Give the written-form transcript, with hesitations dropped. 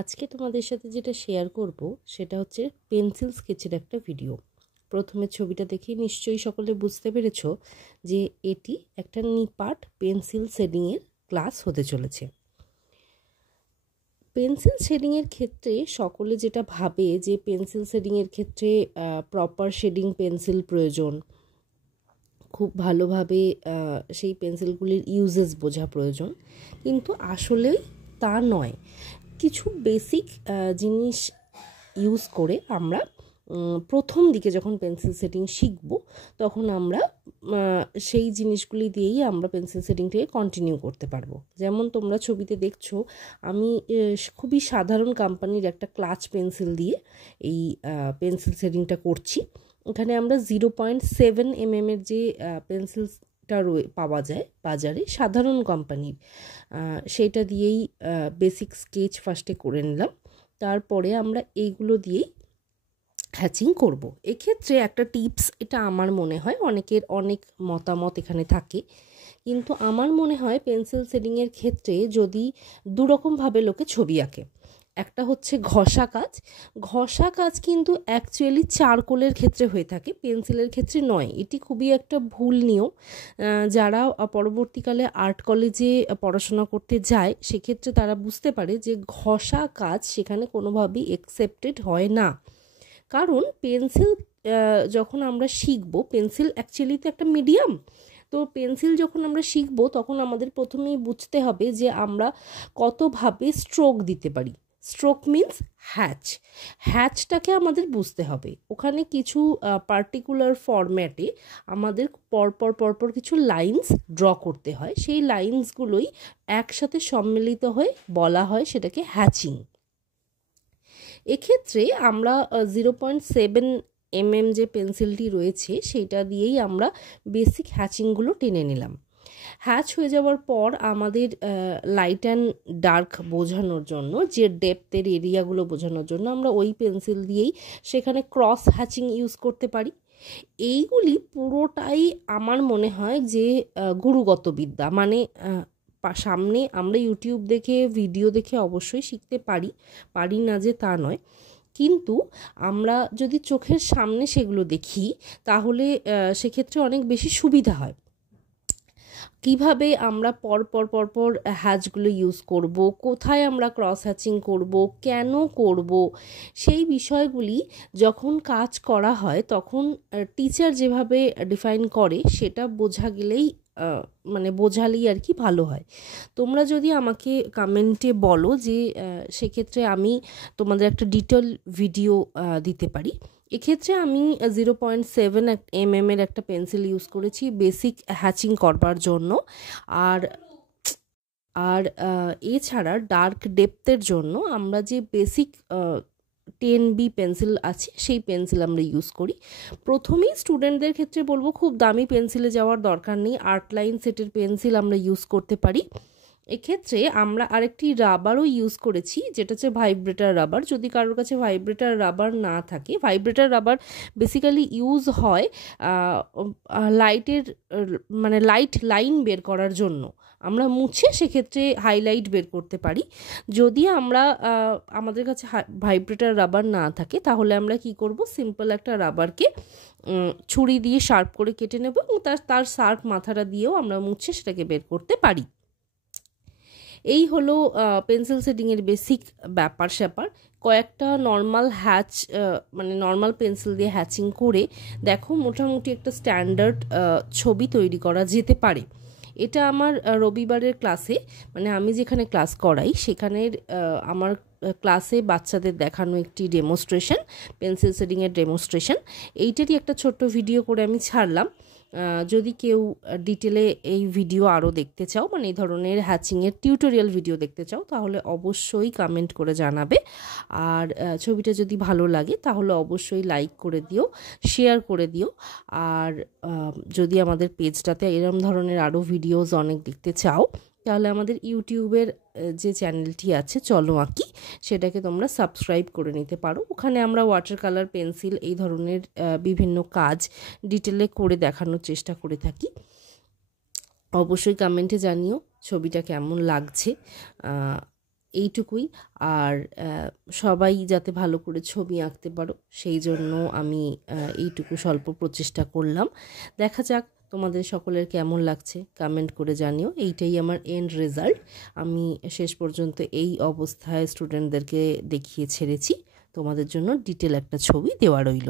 আজকে তোমাদের সাথে যেটা শেয়ার করব সেটা হচ্ছে পেন্সিল স্কেচের একটা ভিডিও। প্রথমে ছবিটা দেখে নিশ্চয়ই সকলে বুঝতে পেরেছো যে এটি একটা নিপাট পেন্সিল শেডিংয়ের ক্লাস হতে চলেছে। পেন্সিল শেডিংয়ের ক্ষেত্রে সকলে যেটা ভাবে যে পেন্সিল শেডিংয়ের ক্ষেত্রে প্রপার শেডিং পেন্সিল প্রয়োজন, খুব ভালোভাবে সেই পেন্সিলগুলির ইউজেস বোঝা প্রয়োজন, কিন্তু আসলেই তা নয়। কিছু বেসিক জিনিস ইউজ করে আমরা প্রথম দিকে যখন পেন্সিল শেডিং শিখব তখন আমরা সেই জিনিসগুলি দিয়েই আমরা পেন্সিল শেডিংটাকে কন্টিনিউ করতে পারবো। যেমন তোমরা ছবিতে দেখছো, আমি খুবই সাধারণ কোম্পানির একটা ক্লাচ পেন্সিল দিয়ে এই পেন্সিল শেডিংটা করছি। এখানে আমরা 0.7 mm এর যে পেন্সিলটা পাওয়া যায় বাজারে সাধারণ কোম্পানির, সেটা দিয়েই বেসিক স্কেচ ফার্স্টে করে নিলাম। তারপরে আমরা এইগুলো দিয়েই হ্যাচিং করব। এক্ষেত্রে একটা টিপস, এটা আমার মনে হয় অনেকের অনেক মতামত এখানে থাকে, কিন্তু আমার মনে হয় পেন্সিল শেডিংয়ের ক্ষেত্রে যদি দুরকমভাবে লোকে ছবি আঁকে। একটা হচ্ছে ঘষা কাজ। ঘষা কাজ কিন্তু অ্যাকচুয়ালি চারকোলের ক্ষেত্রে হয়ে থাকে, পেন্সিলের ক্ষেত্রে নয়। এটি খুবই একটা ভুল নিয়ম। যারা পরবর্তীকালে আর্ট কলেজে পড়াশোনা করতে যায় সেক্ষেত্রে তারা বুঝতে পারে যে ঘষা কাজ সেখানে কোনোভাবেই অ্যাকসেপ্টেড হয় না। কারণ পেন্সিল যখন আমরা শিখবো, পেন্সিল অ্যাকচুয়ালি তো একটা মিডিয়াম, তো পেন্সিল যখন আমরা শিখবো তখন আমাদের প্রথমেই বুঝতে হবে যে আমরা কতভাবে স্ট্রোক দিতে পারি। স্ট্রোক মিন্স হ্যাচটাকে আমাদের বুঝতে হবে। ওখানে কিছু পার্টিকুলার ফরম্যাটে আমাদের পরপর কিছু লাইন্স ড্র করতে হয়, সেই লাইন্সগুলোই একসাথে সম্মিলিত হয়ে বলা হয় সেটাকে হ্যাচিং। এক্ষেত্রে আমরা 0.7 mm যে পেন্সিলটি রয়েছে সেইটা দিয়েই আমরা বেসিক হ্যাচিংগুলো টেনে নিলাম। হ্যাচ হয়ে যাওয়ার পর আমাদের লাইট অ্যান্ড ডার্ক বোঝানোর জন্য, যে ডেপথের এরিয়াগুলো বোঝানোর জন্য আমরা ওই পেন্সিল দিয়েই সেখানে ক্রস হ্যাচিং ইউজ করতে পারি। এইগুলি পুরোটাই আমার মনে হয় যে গুরুগত বিদ্যা, মানে সামনে আমরা ইউটিউব দেখে ভিডিও দেখে অবশ্যই শিখতে পারি না যে তা নয়, কিন্তু আমরা যদি চোখের সামনে সেগুলো দেখি তাহলে সেক্ষেত্রে অনেক বেশি সুবিধা হয়। কিভাবে আমরা পরপর হ্যাচগুলো ইউজ করব, কোথায় আমরা ক্রস হ্যাচিং করব, কেন করব, সেই বিষয়গুলি যখন কাজ করা হয় তখন টিচার যেভাবে ডিফাইন করে সেটা বোঝা গেলেই মানে বোঝালেই আর কি ভালো হয়। তোমরা যদি আমাকে কমেন্টে বলো যে সেক্ষেত্রে আমি তোমাদের একটা ডিটেল ভিডিও দিতে পারি। এক্ষেত্রে আমি 0.7 mm এর একটা পেন্সিল ইউজ করেছি বেসিক হ্যাচিং করবার জন্য। আর এছাড়া ডার্ক ডেপথের জন্য আমরা যে বেসিক 10B পেন্সিল আছে সেই পেন্সিল আমরা ইউজ করি। প্রথমেই স্টুডেন্টদের ক্ষেত্রে বলবো খুব দামি পেন্সিলে যাওয়ার দরকার নেই, আর্ট লাইন সেটের পেন্সিল আমরা ইউজ করতে পারি। এক্ষেত্রে আমরা আরেকটি রাবারও ইউজ করেছি, যেটা হচ্ছে ভাইব্রেটার রাবার। যদি কারোর কাছে ভাইব্রেটার রাবার না থাকে, ভাইব্রেটার রাবার বেসিক্যালি ইউজ হয় লাইটের মানে লাইট লাইন বের করার জন্য। আমরা মুছে সেক্ষেত্রে হাইলাইট বের করতে পারি। যদি আমাদের কাছে ভাইব্রেটার রাবার না থাকে তাহলে আমরা কি করব, সিম্পল একটা রাবারকে ছুরি দিয়ে শার্প করে কেটে নেব এবং তার শার্প মাথাটা দিয়েও আমরা মুছে সেটাকে বের করতে পারি। এই হলো পেন্সিল শেডিংয়ের বেসিক ব্যাপার স্যাপার। কয়েকটা নর্মাল মানে নর্মাল পেন্সিল দিয়ে হ্যাচিং করে দেখো মোটামুটি একটা স্ট্যান্ডার্ড ছবি তৈরি করা যেতে পারে। এটা আমার রবিবারের ক্লাসে, মানে আমি যেখানে ক্লাস করাই সেখানের আমার ক্লাসে বাচ্চাদের দেখানো একটি ডেমনস্ট্রেশন, পেন্সিল শেডিংয়ের ডেমনস্ট্রেশন, এইটারই একটা ছোট্ট ভিডিও করে আমি ছাড়লাম। যদি কেউ ডিটেলে এই ভিডিও আরও দেখতে চাও, মানে এই ধরনের হ্যাচিংয়ের টিউটোরিয়াল ভিডিও দেখতে চাও, তাহলে অবশ্যই কমেন্ট করে জানাবে। আর ছবিটা যদি ভালো লাগে তাহলে অবশ্যই লাইক করে দিও, শেয়ার করে দিও। আর যদি আমাদের পেজটাতে এরকম ধরনের আরও ভিডিওস অনেক দেখতে চাও তাহলে আমাদের ইউটিউবের যে চ্যানেলটি আছে চলো আঁকি, সেটাকে তোমরা সাবস্ক্রাইব করে নিতে পারো। ওখানে আমরা ওয়াটার কালার পেন্সিল এই ধরনের বিভিন্ন কাজ ডিটেলে করে দেখানোর চেষ্টা করে থাকি। অবশ্যই কমেন্টে জানিও ছবিটা কেমন লাগছে। এইটুকুই। আর সবাই যাতে ভালো করে ছবি আঁকতে পারো সেই জন্য আমি এইটুকু স্বল্প প্রচেষ্টা করলাম। দেখা যাক তোমাদের সকলের কেমন লাগছে, কমেন্ট করে জানিও। এইটাই আমার এন্ড রেজাল্ট। আমি শেষ পর্যন্ত এই অবস্থায় স্টুডেন্টদেরকে দেখিয়ে ছেড়েছি। তোমাদের জন্য ডিটেল একটা ছবি দেওয়া রইল।